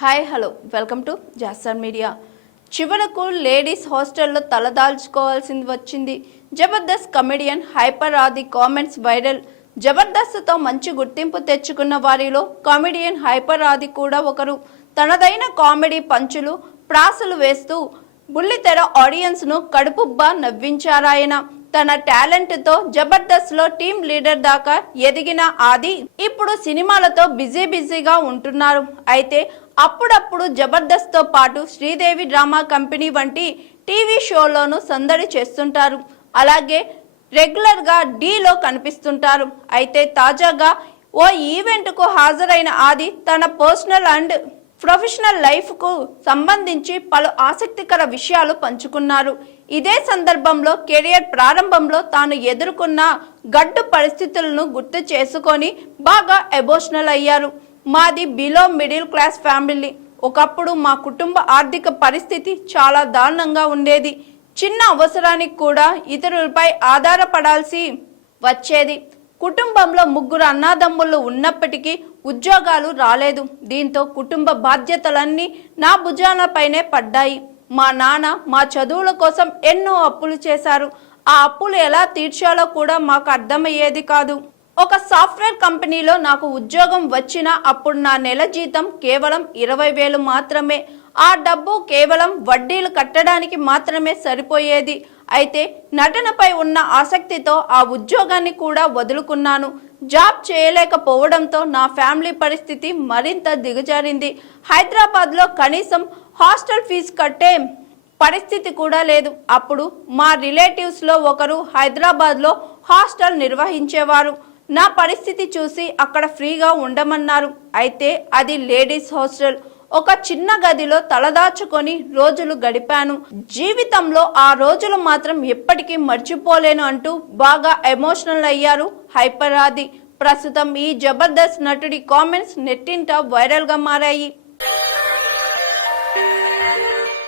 Hi hello welcome to జాసర్ media. చివరకు ladies హాస్టల్లో తలదాల్చుకోవాల్సింది వచ్చింది. Jabardasth comedian hyper Aadi comments viral. జబర్దస్త్తో మంచి గుర్తింపు తెచ్చుకున్న వారిలో కామెడియన్ హైపర్ ఆది కూడా ఒకరు. తనదైన కామెడీ పంచులు ప్రాసలు వేస్తూ బుల్లితెర ఆడియన్స్ను కడుపుబ్బా నవ్వించారాయన. తన టాలెంట్తో జబర్దస్త్లో టీమ్ లీడర్ దాకా ఎదిగిన ఆది ఇప్పుడు సినిమాలతో బిజీగా ఉంటున్నారు. అయితే అప్పుడప్పుడు జబర్దస్త్తో పాటు శ్రీదేవి డ్రామా కంపెనీ వంటి టీవీ షోలోనూ సందడి చేస్తుంటారు. అలాగే రెగ్యులర్గా డీలో కనిపిస్తుంటారు. అయితే తాజాగా ఓ ఈవెంట్కు హాజరైన ఆది తన పర్సనల్ అండ్ ప్రొఫెషనల్ లైఫ్కు సంబంధించి పలు ఆసక్తికర విషయాలు పంచుకున్నారు. ఇదే సందర్భంలో కెరియర్ ప్రారంభంలో తాను ఎదుర్కొన్న గడ్డు పరిస్థితులను గుర్తు చేసుకొని బాగా ఎమోషనల్ అయ్యారు. మాది బిలో మిడిల్ క్లాస్ ఫ్యామిలీ. ఒకప్పుడు మా కుటుంబ ఆర్థిక పరిస్థితి చాలా దారుణంగా ఉండేది. చిన్న అవసరానికి కూడా ఇతరులపై ఆధారపడాల్సి వచ్చేది. కుటుంబంలో 3 అన్నదమ్ముళ్ళు ఉన్నప్పటికీ ఉద్యోగాలు రాలేదు. దీంతో కుటుంబ బాధ్యతలన్నీ నా భుజాలపైనే పడ్డాయి. మా నాన్న మా చదువుల కోసం ఎన్నో అప్పులు చేశారు. ఆ అప్పులు ఎలా తీర్చాలో కూడా మాకు అర్థమయ్యేది కాదు. ఒక సాఫ్ట్వేర్ కంపెనీలో నాకు ఉద్యోగం వచ్చినా అప్పుడు నా నెల జీతం కేవలం 20,000 మాత్రమే. ఆ డబ్బు కేవలం వడ్డీలు కట్టడానికి మాత్రమే సరిపోయేది. అయితే నటనపై ఉన్న ఆసక్తితో ఆ ఉద్యోగాన్ని కూడా వదులుకున్నాను. జాబ్ చేయలేకపోవడంతో నా ఫ్యామిలీ పరిస్థితి మరింత దిగజారింది. హైదరాబాద్లో కనీసం హాస్టల్ ఫీజు కట్టే పరిస్థితి కూడా లేదు. అప్పుడు మా రిలేటివ్స్లో ఒకరు హైదరాబాద్లో హాస్టల్ నిర్వహించేవారు. నా పరిస్థితి చూసి అక్కడ ఫ్రీగా ఉండమన్నారు. అయితే అది లేడీస్ హాస్టల్. ఒక చిన్న గదిలో తలదాచుకొని రోజులు గడిపాను. జీవితంలో ఆ రోజులు మాత్రం ఎప్పటికీ మర్చిపోలేను అంటూ బాగా ఎమోషనల్ అయ్యారు హైపర్ ఆది. ప్రస్తుతం ఈ జబర్దస్త్ నటుడి కామెంట్స్ నెట్టింట వైరల్గా మారాయి.